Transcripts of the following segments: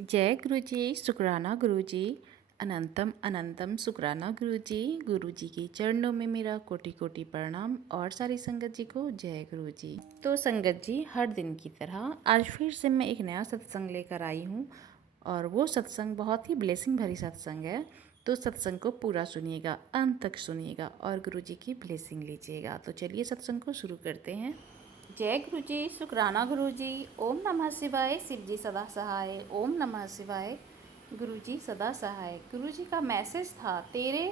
जय गुरु जी, शुक्राना गुरु जी। अनंतम अनंतम शुक्राना गुरु जी। गुरु जी के चरणों में मेरा कोटि कोटि प्रणाम और सारी संगत जी को जय गुरु जी। तो संगत जी, हर दिन की तरह आज फिर से मैं एक नया सत्संग लेकर आई हूँ और वो सत्संग बहुत ही ब्लेसिंग भरी सत्संग है। तो सत्संग को पूरा सुनिएगा, अंत तक सुनिएगा और गुरु जी की ब्लेसिंग लीजिएगा। तो चलिए सत्संग को शुरू करते हैं। जय गुरु जी, शुक्राना गुरु जी। ओम नमः शिवाय, शिव जी सदा सहाय। ओम नमः शिवाय, गुरु जी सदा सहाय। गुरु जी का मैसेज था, तेरे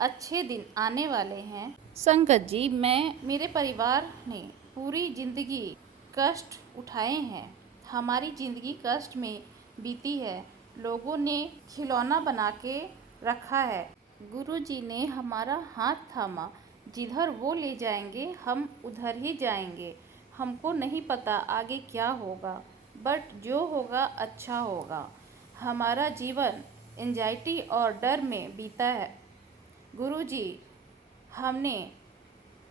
अच्छे दिन आने वाले हैं। संगत जी, मेरे परिवार ने पूरी जिंदगी कष्ट उठाए हैं। हमारी जिंदगी कष्ट में बीती है। लोगों ने खिलौना बना के रखा है। गुरु जी ने हमारा हाथ थामा, जिधर वो ले जाएंगे हम उधर ही जाएंगे। हमको नहीं पता आगे क्या होगा, बट जो होगा अच्छा होगा। हमारा जीवन एंजाइटी और डर में बीता है। गुरुजी हमने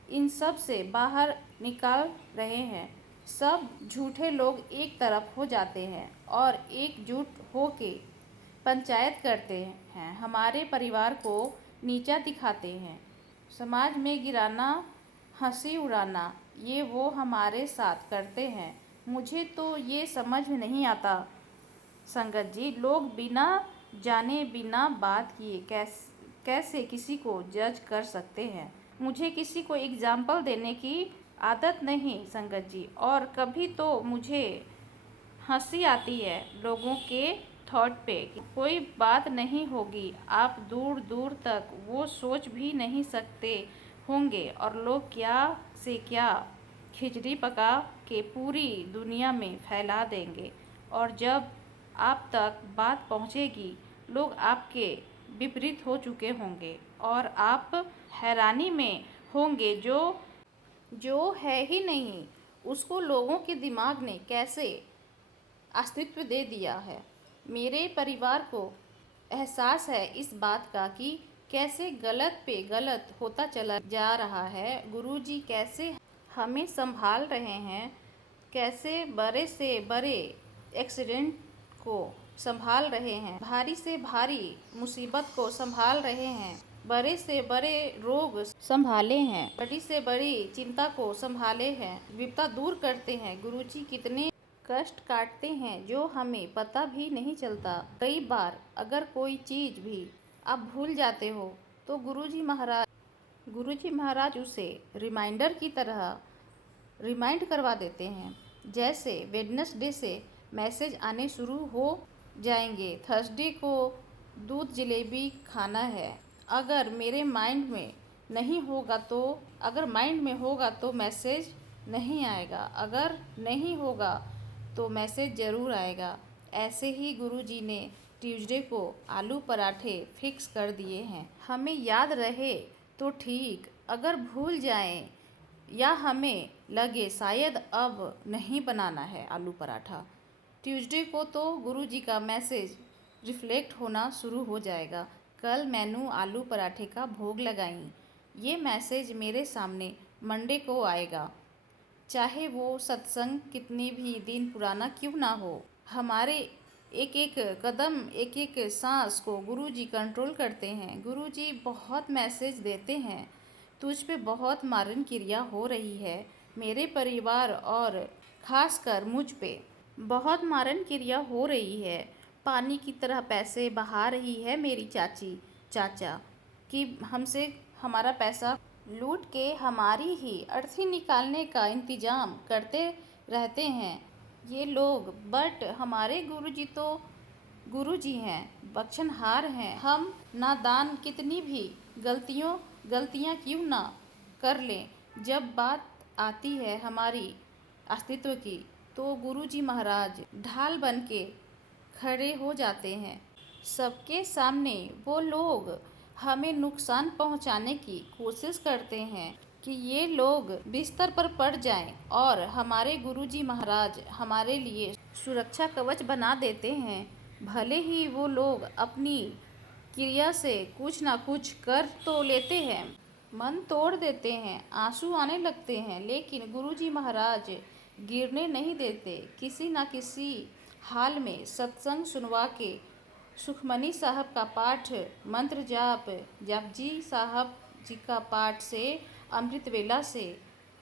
इन सब से बाहर निकाल रहे हैं। सब झूठे लोग एक तरफ हो जाते हैं और एकजुट होके पंचायत करते हैं। हमारे परिवार को नीचा दिखाते हैं, समाज में गिराना, हंसी उड़ाना, ये वो हमारे साथ करते हैं। मुझे तो ये समझ में नहीं आता संगत जी, लोग बिना जाने बिना बात किए कैसे किसी को जज कर सकते हैं। मुझे किसी को एग्जाम्पल देने की आदत नहीं संगत जी, और कभी तो मुझे हंसी आती है लोगों के थॉट पे कि कोई बात नहीं होगी। आप दूर दूर तक वो सोच भी नहीं सकते होंगे और लोग क्या से क्या खिचड़ी पका के पूरी दुनिया में फैला देंगे। और जब आप तक बात पहुंचेगी, लोग आपके विपरीत हो चुके होंगे और आप हैरानी में होंगे, जो है ही नहीं उसको लोगों के दिमाग ने कैसे अस्तित्व दे दिया है। मेरे परिवार को एहसास है इस बात का कि कैसे गलत पे गलत होता चला जा रहा है। गुरुजी कैसे हमें संभाल रहे हैं, कैसे बड़े से बड़े एक्सीडेंट को संभाल रहे हैं, भारी से भारी मुसीबत को संभाल रहे हैं, बड़े से बड़े रोग संभाले हैं, बड़ी से बड़ी चिंता को संभाले हैं, विपदा दूर करते हैं। गुरुजी कितने कष्ट काटते हैं जो हमें पता भी नहीं चलता। कई बार अगर कोई चीज़ भी आप भूल जाते हो तो गुरुजी महाराज उसे रिमाइंडर की तरह रिमाइंड करवा देते हैं। जैसे वेडनेसडे से मैसेज आने शुरू हो जाएंगे, थर्सडे को दूध जलेबी खाना है। अगर मेरे माइंड में नहीं होगा तो अगर माइंड में होगा तो मैसेज नहीं आएगा, अगर नहीं होगा तो मैसेज ज़रूर आएगा। ऐसे ही गुरुजी ने ट्यूसडे को आलू पराठे फिक्स कर दिए हैं। हमें याद रहे तो ठीक, अगर भूल जाएं या हमें लगे शायद अब नहीं बनाना है आलू पराठा, ट्यूसडे को तो गुरुजी का मैसेज रिफ्लेक्ट होना शुरू हो जाएगा। कल मेनू आलू पराठे का भोग लगाई, ये मैसेज मेरे सामने मंडे को आएगा। चाहे वो सत्संग कितनी भी दिन पुराना क्यों ना हो, हमारे एक एक कदम एक एक सांस को गुरुजी कंट्रोल करते हैं। गुरुजी बहुत मैसेज देते हैं, तुझ पे बहुत मारन क्रिया हो रही है। मेरे परिवार और खासकर मुझ पे बहुत मारन क्रिया हो रही है। पानी की तरह पैसे बहा रही है मेरी चाचा कि हमसे हमारा पैसा लूट के हमारी ही अर्थी निकालने का इंतजाम करते रहते हैं ये लोग। बट हमारे गुरुजी तो गुरुजी हैं, बख्शनहार हैं। हम नादान कितनी भी गलतियां क्यों ना कर लें, जब बात आती है हमारी अस्तित्व की तो गुरुजी महाराज ढाल बन के खड़े हो जाते हैं। सबके सामने वो लोग हमें नुकसान पहुंचाने की कोशिश करते हैं कि ये लोग बिस्तर पर पड़ जाएं, और हमारे गुरुजी महाराज हमारे लिए सुरक्षा कवच बना देते हैं। भले ही वो लोग अपनी क्रिया से कुछ ना कुछ कर तो लेते हैं, मन तोड़ देते हैं, आंसू आने लगते हैं, लेकिन गुरुजी महाराज गिरने नहीं देते। किसी ना किसी हाल में सत्संग सुनवा के सुखमनी साहब का पाठ, मंत्र जाप, जपजी साहब जी का पाठ से, अमृत वेला से,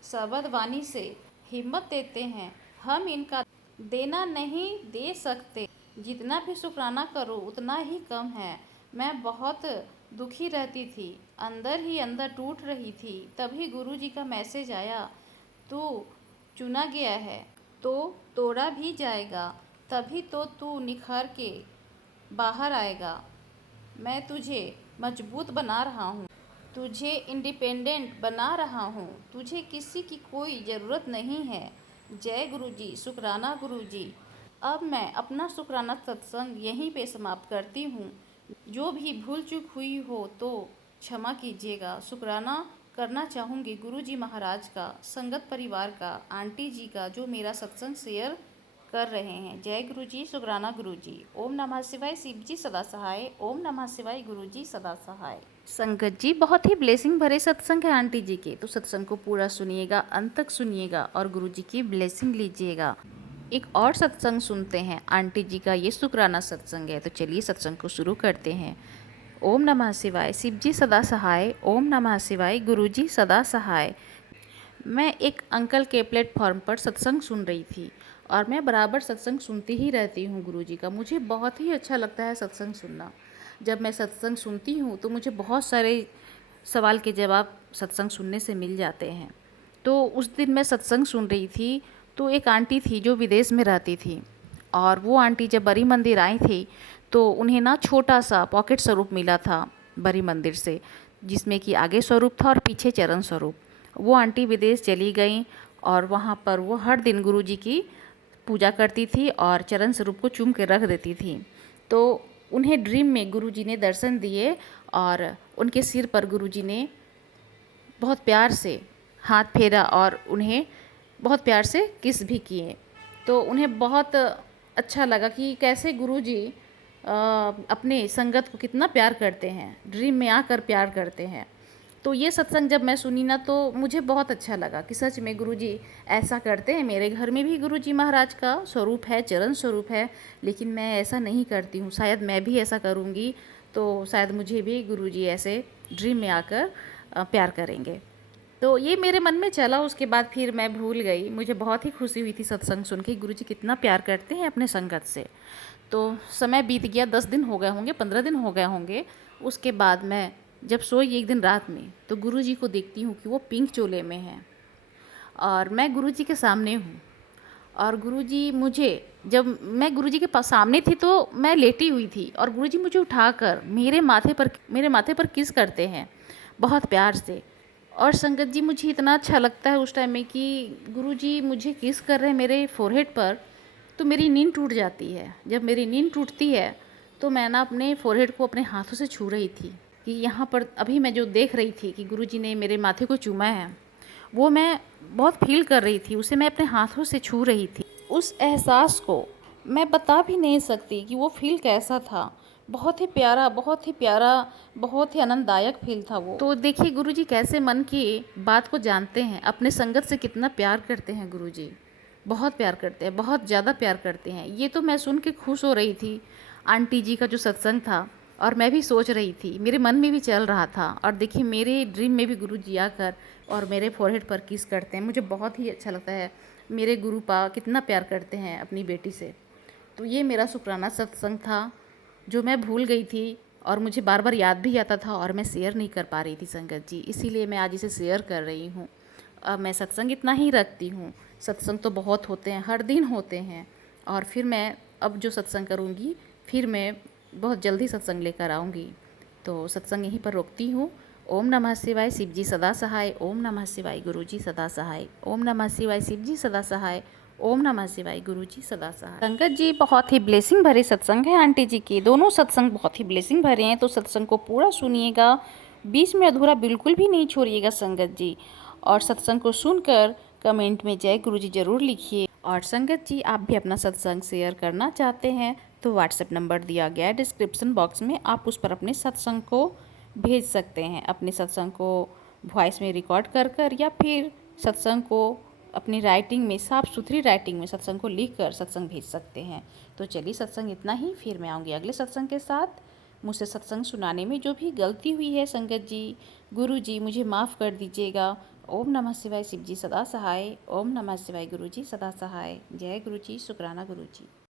शबद वाणी से हिम्मत देते हैं। हम इनका देना नहीं दे सकते। जितना भी शुक्राना करो उतना ही कम है। मैं बहुत दुखी रहती थी, अंदर ही अंदर टूट रही थी। तभी गुरुजी का मैसेज आया, तू चुना गया है तो तोड़ा भी जाएगा, तभी तो तू निखर के बाहर आएगा। मैं तुझे मजबूत बना रहा हूँ, तुझे इंडिपेंडेंट बना रहा हूँ, तुझे किसी की कोई ज़रूरत नहीं है। जय गुरुजी, शुक्राना गुरुजी। अब मैं अपना शुक्राना सत्संग यहीं पे समाप्त करती हूँ। जो भी भूल चूक हुई हो तो क्षमा कीजिएगा। शुक्राना करना चाहूँगी गुरुजी महाराज का, संगत परिवार का, आंटी जी का जो मेरा सत्संग शेयर कर रहे हैं। जय गुरुजी, शुक्राना गुरुजी। ओम नमः शिवाय, शिव जी सदा सहाय। ओम नमः शिवाय, गुरुजी सदा सहाय। संगत जी, बहुत ही ब्लेसिंग भरे सत्संग है आंटी जी के, तो सत्संग को पूरा सुनिएगा, अंत तक सुनिएगा और गुरुजी की ब्लेसिंग लीजिएगा। एक और सत्संग सुनते हैं, आंटी जी का ये शुक्राना सत्संग है, तो चलिए सत्संग को शुरू करते हैं। ओम नमः शिवाय, शिव जी सदा सहाय। ओम नमः शिवाय, गुरुजी सदा सहाय। मैं एक अंकल के प्लेटफॉर्म पर सत्संग सुन रही थी और मैं बराबर सत्संग सुनती ही रहती हूँ गुरुजी का। मुझे बहुत ही अच्छा लगता है सत्संग सुनना। जब मैं सत्संग सुनती हूँ तो मुझे बहुत सारे सवाल के जवाब सत्संग सुनने से मिल जाते हैं। तो उस दिन मैं सत्संग सुन रही थी तो एक आंटी थी जो विदेश में रहती थी, और वो आंटी जब बड़ी मंदिर आई थी तो उन्हें ना छोटा सा पॉकेट स्वरूप मिला था बड़ी मंदिर से, जिसमें कि आगे स्वरूप था और पीछे चरण स्वरूप। वो आंटी विदेश चली गई और वहाँ पर वो हर दिन गुरुजी की पूजा करती थी और चरण स्वरूप को चूम के रख देती थी। तो उन्हें ड्रीम में गुरुजी ने दर्शन दिए और उनके सिर पर गुरुजी ने बहुत प्यार से हाथ फेरा और उन्हें बहुत प्यार से किस भी किए। तो उन्हें बहुत अच्छा लगा कि कैसे गुरुजी अपने संगत को कितना प्यार करते हैं, ड्रीम में आकर प्यार करते हैं। तो ये सत्संग जब मैं सुनी ना तो मुझे बहुत अच्छा लगा कि सच में गुरुजी ऐसा करते हैं। मेरे घर में भी गुरुजी महाराज का स्वरूप है, चरण स्वरूप है, लेकिन मैं ऐसा नहीं करती हूँ। शायद मैं भी ऐसा करूँगी तो शायद मुझे भी गुरुजी ऐसे ड्रीम में आकर प्यार करेंगे। तो ये मेरे मन में चला, उसके बाद फिर मैं भूल गई। मुझे बहुत ही खुशी हुई थी सत्संग सुन के, गुरुजी कितना प्यार करते हैं अपने संगत से। तो समय बीत गया, 10 दिन हो गए होंगे, 15 दिन हो गए होंगे। उसके बाद मैं जब सोई एक दिन रात में तो गुरुजी को देखती हूँ कि वो पिंक चोले में हैं और मैं गुरुजी के सामने हूँ। और गुरुजी मुझे, जब मैं गुरुजी के पास सामने थी तो मैं लेटी हुई थी और गुरुजी मुझे उठाकर मेरे माथे पर किस करते हैं बहुत प्यार से। और संगत जी, मुझे इतना अच्छा लगता है उस टाइम में कि गुरुजी मुझे किस कर रहे हैं मेरे फोरहेड पर, तो मेरी नींद टूट जाती है। जब मेरी नींद टूटती है तो मैं ना अपने फोरहेड को अपने हाथों से छू रही थी कि यहाँ पर अभी मैं जो देख रही थी कि गुरुजी ने मेरे माथे को चूमा है, वो मैं बहुत फील कर रही थी, उसे मैं अपने हाथों से छू रही थी। उस एहसास को मैं बता भी नहीं सकती कि वो फील कैसा था। बहुत ही प्यारा, बहुत ही प्यारा, बहुत ही आनंददायक फील था वो। तो देखिए गुरुजी कैसे मन की बात को जानते हैं, अपने संगत से कितना प्यार करते हैं गुरुजी। बहुत प्यार करते हैं, बहुत ज़्यादा प्यार करते हैं। ये तो मैं सुन के खुश हो रही थी आंटी जी का जो सत्संग था, और मैं भी सोच रही थी, मेरे मन में भी चल रहा था। और देखिए मेरे ड्रीम में भी गुरुजी आकर और मेरे फोरहेड पर किस करते हैं। मुझे बहुत ही अच्छा लगता है, मेरे गुरु पा कितना प्यार करते हैं अपनी बेटी से। तो ये मेरा शुक्राना सत्संग था जो मैं भूल गई थी और मुझे बार बार याद भी आता था और मैं शेयर नहीं कर पा रही थी संगत जी, इसीलिए मैं आज इसे शेयर कर रही हूँ। अब मैं सत्संग इतना ही रखती हूँ। सत्संग तो बहुत होते हैं, हर दिन होते हैं, और फिर मैं अब जो सत्संग करूँगी फिर मैं बहुत जल्दी सत्संग लेकर आऊँगी। तो सत्संग यहीं पर रोकती हूँ। ओम नमः शिवाय, शिव जी सदा सहाय। ओम नमः शिवाय, गुरु जी सदा सहाय। ओम नमः शिवाय, शिव जी सदा सहाय। ओम नमः शिवाय, गुरु जी सदा सहाय। संगत जी, बहुत ही ब्लेसिंग भरे सत्संग है आंटी जी की, दोनों सत्संग बहुत ही ब्लेसिंग भरे हैं। तो सत्संग को पूरा सुनिएगा, बीच में अधूरा बिल्कुल भी नहीं छोड़िएगा संगत जी। और सत्संग को सुनकर कमेंट में जय गुरु जी ज़रूर लिखिए। और संगत जी, आप भी अपना सत्संग शेयर करना चाहते हैं तो व्हाट्सएप नंबर दिया गया है डिस्क्रिप्शन बॉक्स में, आप उस पर अपने सत्संग को भेज सकते हैं। अपने सत्संग को वॉइस में रिकॉर्ड कर कर या फिर सत्संग को अपनी राइटिंग में, साफ़ सुथरी राइटिंग में सत्संग को लिख कर सत्संग भेज सकते हैं। तो चलिए सत्संग इतना ही, फिर मैं आऊँगी अगले सत्संग के साथ। मुझसे सत्संग सुनाने में जो भी गलती हुई है संगत जी, गुरु जी मुझे माफ़ कर दीजिएगा। ओम नमः शिवाय, शिव जी सदा सहाय। ओम नमः शिवाय, गुरु जी सदा सहाय। जय गुरु जी, शुक्राना गुरु जी।